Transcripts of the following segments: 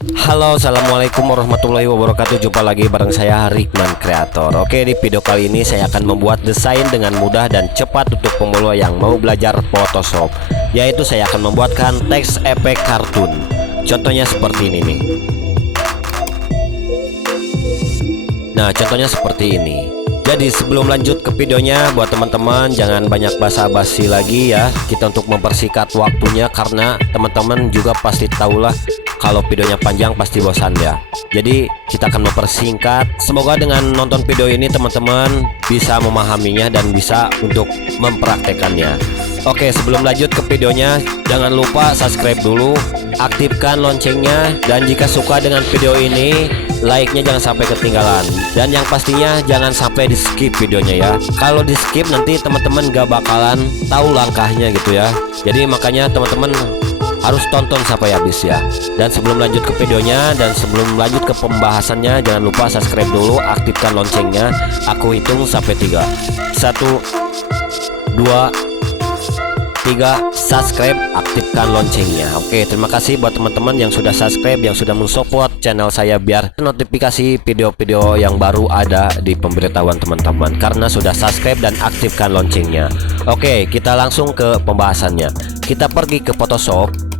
Halo, assalamualaikum warahmatullahi wabarakatuh. Jumpa lagi bareng saya Rikman Kreator. Oke, di video kali ini saya akan membuat desain dengan mudah dan cepat untuk pemula yang mau belajar Photoshop. Yaitu saya akan membuatkan teks efek kartun. Contohnya seperti ini nih. Nah, contohnya seperti ini. Jadi sebelum lanjut ke videonya, buat teman-teman jangan banyak basa-basi lagi ya. Kita untuk mempersingkat waktunya, karena teman-teman juga pasti tahulah kalau videonya panjang pasti bosan ya. Jadi kita akan mempersingkat. Semoga dengan nonton video ini teman-teman bisa memahaminya dan bisa untuk mempraktekannya. Oke, sebelum lanjut ke videonya, jangan lupa subscribe dulu, aktifkan loncengnya, dan jika suka dengan video ini, like-nya jangan sampai ketinggalan. Dan yang pastinya jangan sampai di skip videonya ya. Kalau di skip nanti teman-teman gak bakalan tahu langkahnya gitu ya. Jadi makanya teman-teman harus tonton sampai habis ya. Dan sebelum lanjut ke videonya dan sebelum lanjut ke pembahasannya, jangan lupa subscribe dulu, aktifkan loncengnya. Aku hitung sampai 3. 1, 2, 3, subscribe, aktifkan loncengnya. Oke, terima kasih buat teman-teman yang sudah subscribe, yang sudah mensupport channel saya biar notifikasi video-video yang baru ada di pemberitahuan teman-teman, karena sudah subscribe dan aktifkan loncengnya. Oke, kita langsung ke pembahasannya. Kita pergi ke Photoshop.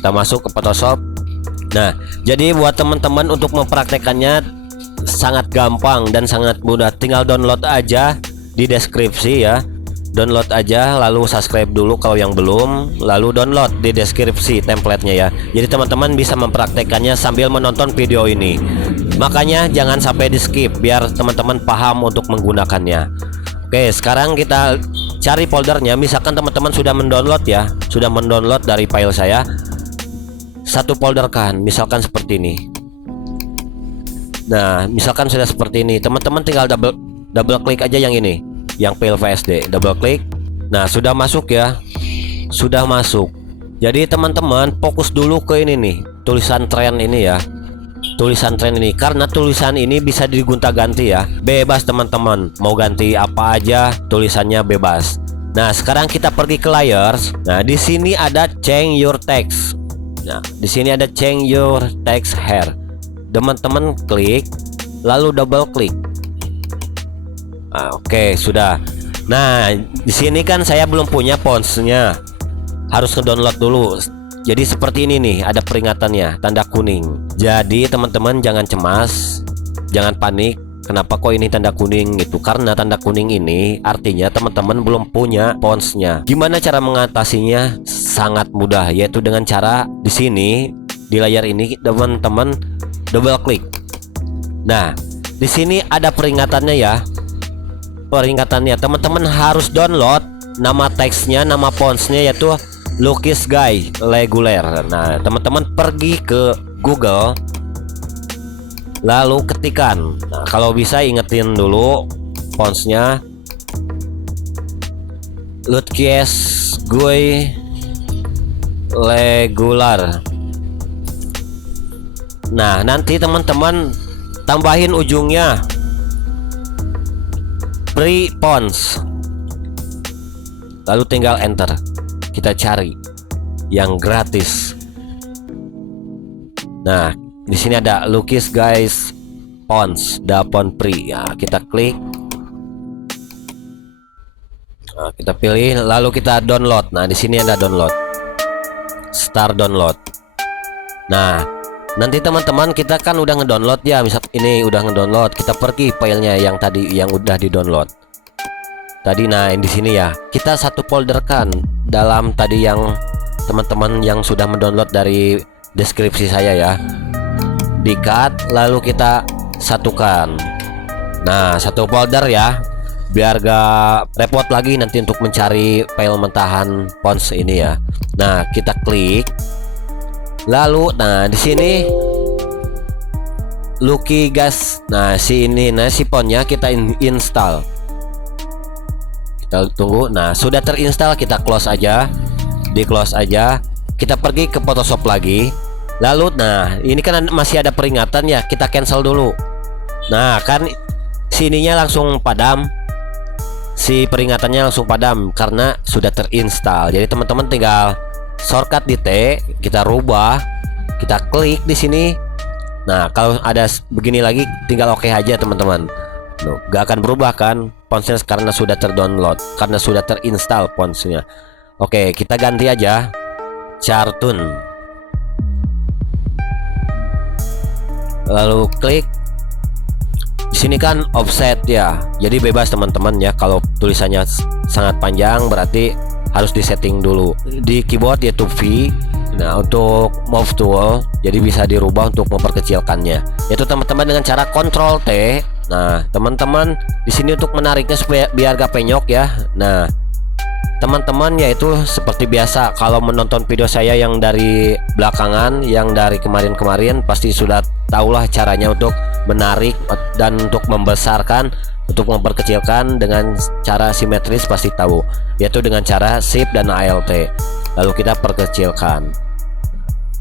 Kita masuk ke Photoshop. Nah, jadi buat teman-teman untuk mempraktekannya sangat gampang dan sangat mudah. Tinggal download aja di deskripsi ya. Download aja, lalu subscribe dulu kalau yang belum, lalu download di deskripsi templatenya ya. Jadi teman-teman bisa mempraktekannya sambil menonton video ini. Makanya jangan sampai di skip biar teman-teman paham untuk menggunakannya. Oke, sekarang kita cari foldernya. Misalkan teman-teman sudah mendownload ya, sudah mendownload dari file saya, satu folder kan, misalkan seperti ini. Nah, misalkan sudah seperti ini, teman-teman tinggal double klik aja yang ini, yang file VSD, double klik. Nah, sudah masuk ya, sudah masuk. Jadi teman-teman fokus dulu ke ini nih, tulisan tren ini ya, tulisan tren ini, karena tulisan ini bisa digonta-ganti ya, bebas teman-teman mau ganti apa aja, tulisannya bebas. Nah, sekarang kita pergi ke layers. Nah, di sini ada change your text. Nah, di sini ada change your text here. Teman-teman klik, lalu double klik. Nah, oke, sudah. Nah, di sini kan saya belum punya fontsnya, harus ngedownload dulu. Jadi seperti ini nih, ada peringatannya, tanda kuning. Jadi teman-teman jangan cemas, jangan panik. Kenapa kok ini tanda kuning gitu? Karena tanda kuning ini artinya teman-teman belum punya fontsnya. Gimana cara mengatasinya? Sangat mudah, yaitu dengan cara di sini di layar ini teman-teman double klik. Nah, di sini ada peringatannya ya. Peringatannya teman-teman harus download nama teksnya, nama fontsnya yaitu Lucky's Guy Regular. Nah, teman-teman pergi ke Google, lalu ketikan. Nah, kalau bisa ingetin dulu fontsnya Lucky's Guy Regular. Nah, nanti teman-teman tambahin ujungnya free fonts, lalu tinggal enter. Kita cari yang gratis. Nah, di sini ada Lucky's Guys fonts, da font free ya. Kita klik. Nah, kita pilih, lalu kita download. Nah, di sini ada download, start download. Nah, nanti teman-teman kita kan udah ngedownload ya, misal ini udah ngedownload, kita pergi filenya yang tadi yang udah di-download tadi. Nah, di sini ya, kita satu folder kan dalam tadi yang teman-teman yang sudah mendownload dari deskripsi saya ya. Di-cut, lalu kita satukan. Nah, satu folder ya, biar gak repot lagi nanti untuk mencari file mentahan fonts ini ya. Nah, kita klik. Lalu, nah di sini Lucky Gas. Nah, si fontnya kita install. Kita tunggu. Nah, sudah terinstall, kita close aja. Di close aja. Kita pergi ke Photoshop lagi. Lalu, nah ini kan masih ada peringatan ya, kita cancel dulu. Nah, kan sininya langsung padam. Si peringatannya langsung padam karena sudah terinstall. Jadi teman-teman tinggal shortcut di T, kita rubah, kita klik di sini. Nah, kalau ada begini lagi tinggal oke aja teman-teman. Loh, gak akan berubah kan fontsnya karena sudah terdownload, karena sudah terinstall fontsnya. Oke, kita ganti aja Cartoon. Lalu klik di sini kan offset ya. Jadi bebas teman-teman ya. Kalau tulisannya sangat panjang berarti harus disetting dulu di keyboard yaitu V. Nah, untuk move tool jadi bisa dirubah untuk memperkecilkannya. Yaitu teman-teman dengan cara Ctrl T. Nah, teman-teman di sini untuk menariknya supaya biar gak penyok ya. Nah, teman-teman yaitu seperti biasa kalau menonton video saya yang dari belakangan, yang dari kemarin-kemarin pasti sudah tahulah caranya untuk menarik dan untuk membesarkan, untuk memperkecilkan dengan cara simetris pasti tahu, yaitu dengan cara Shift dan Alt. Lalu kita perkecilkan.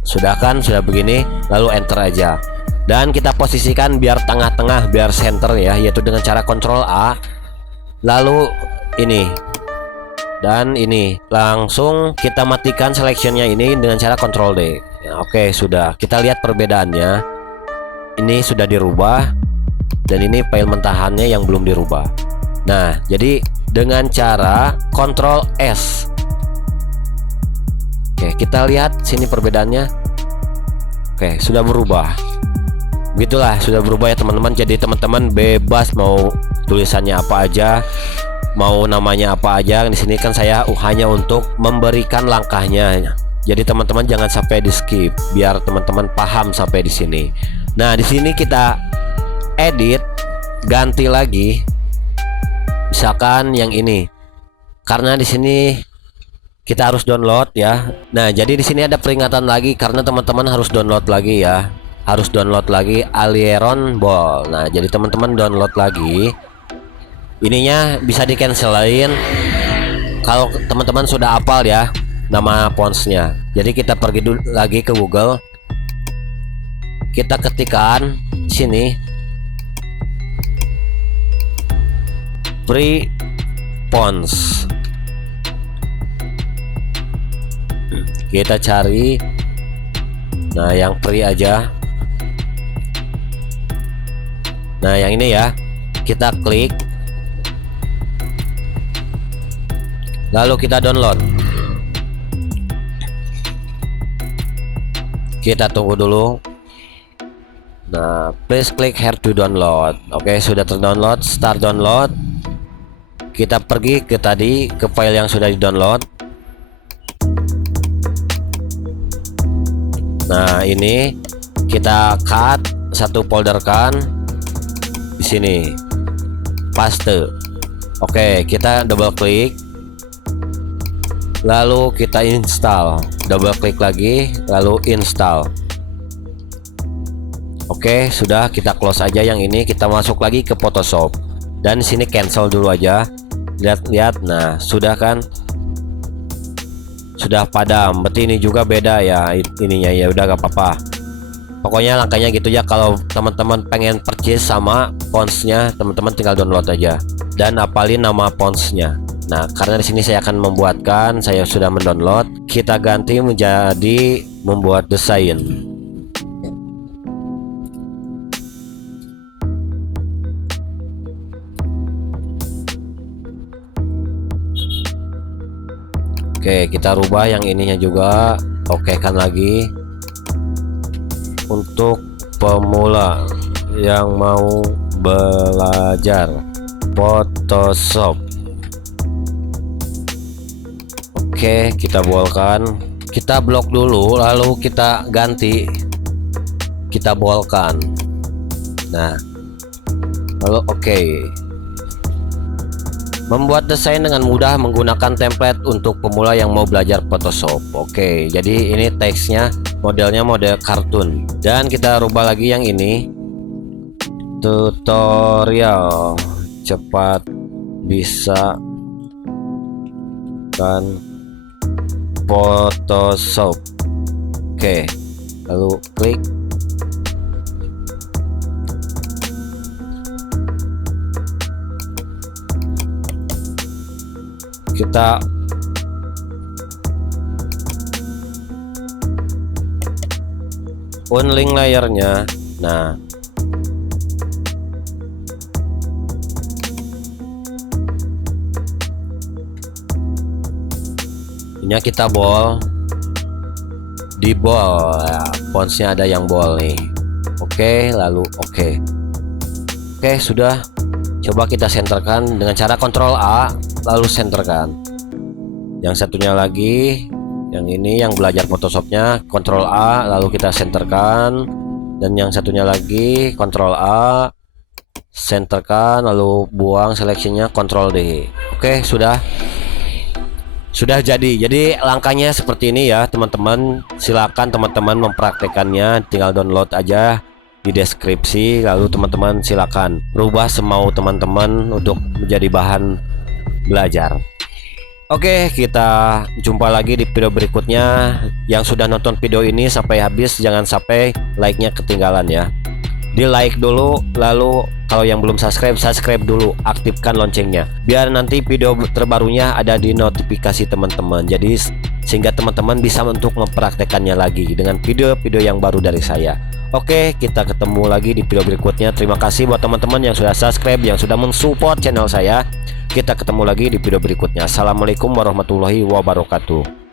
Sudah kan, sudah begini, lalu enter aja. Dan kita posisikan biar tengah-tengah, biar center ya, yaitu dengan cara Ctrl A. Lalu ini dan ini langsung kita matikan selectionnya ini dengan cara Ctrl D ya. Oke, sudah kita lihat perbedaannya. Ini sudah dirubah dan ini file mentahannya yang belum dirubah. Nah, jadi dengan cara Ctrl S. Oke, kita lihat sini perbedaannya. Oke, sudah berubah. Begitulah, sudah berubah ya teman-teman. Jadi teman-teman bebas mau tulisannya apa aja, mau namanya apa aja. Di sini kan saya hanya untuk memberikan langkahnya. Jadi teman-teman jangan sampai di skip, biar teman-teman paham sampai di sini. Nah, di sini kita edit, ganti lagi. Misalkan yang ini. Karena di sini kita harus download ya. Nah, jadi di sini ada peringatan lagi karena teman-teman harus download lagi ya. Harus download lagi Aileron Ball. Nah, jadi teman-teman download lagi. Ininya bisa di cancelin kalau teman-teman sudah hafal ya nama fontsnya. Jadi kita pergi dulu lagi ke Google, kita ketikkan sini free fonts, kita cari nah yang free aja. Nah, yang ini ya, kita klik lalu kita download. Kita tunggu dulu. Nah, please click here to download. Oke, sudah terdownload. Start download. Kita pergi ke tadi ke file yang sudah di-download. Nah, ini kita cut satu folder kan di sini. Paste. Oke, kita double klik. Lalu kita install, double klik lagi, lalu install. Oke, sudah, kita close aja yang ini. Kita masuk lagi ke Photoshop dan sini cancel dulu aja. Lihat, nah sudah kan, sudah padam. Berarti ini juga beda ya ininya ya. Udah gak apa-apa. Pokoknya langkahnya gitu ya. Kalau teman-teman pengen purchase sama fontsnya, teman-teman tinggal download aja dan apalin nama fontsnya. Nah, karena di sini saya akan membuatkan, saya sudah mendownload. Kita ganti menjadi membuat desain. Oke, kita rubah yang ininya juga. Oke kan lagi. Untuk pemula yang mau belajar Photoshop. Oke, kita bolkan, kita blok dulu, lalu kita ganti, kita bolkan. Nah, lalu oke. Membuat desain dengan mudah menggunakan template untuk pemula yang mau belajar Photoshop. Oke, jadi ini teksnya modelnya model kartun dan kita rubah lagi yang ini. Tutorial cepat bisa kan Photoshop. Oke, lalu klik. Kita unlink layernya. Nah, ini kita bold, di bold ya, fontsnya ada yang bold nih. Oke, lalu oke, sudah. Coba kita senterkan dengan cara Ctrl A, lalu senterkan. Yang satunya lagi, yang ini yang belajar Photoshopnya, Ctrl A, lalu kita senterkan. Dan yang satunya lagi, Ctrl A, senterkan, lalu buang seleksinya, Ctrl D. Oke, sudah jadi. Jadi langkahnya seperti ini ya teman-teman. Silakan teman-teman mempraktekannya, tinggal download aja di deskripsi, lalu teman-teman silakan rubah semau teman-teman untuk menjadi bahan belajar. Oke, kita jumpa lagi di video berikutnya. Yang sudah nonton video ini sampai habis, jangan sampai like-nya ketinggalan ya. Di like dulu, lalu kalau yang belum subscribe dulu, aktifkan loncengnya biar nanti video terbarunya ada di notifikasi teman-teman. Jadi sehingga teman-teman bisa untuk mempraktekannya lagi dengan video-video yang baru dari saya. Oke, kita ketemu lagi di video berikutnya. Terima kasih buat teman-teman yang sudah subscribe, yang sudah mensupport channel saya. Kita ketemu lagi di video berikutnya. Assalamualaikum warahmatullahi wabarakatuh.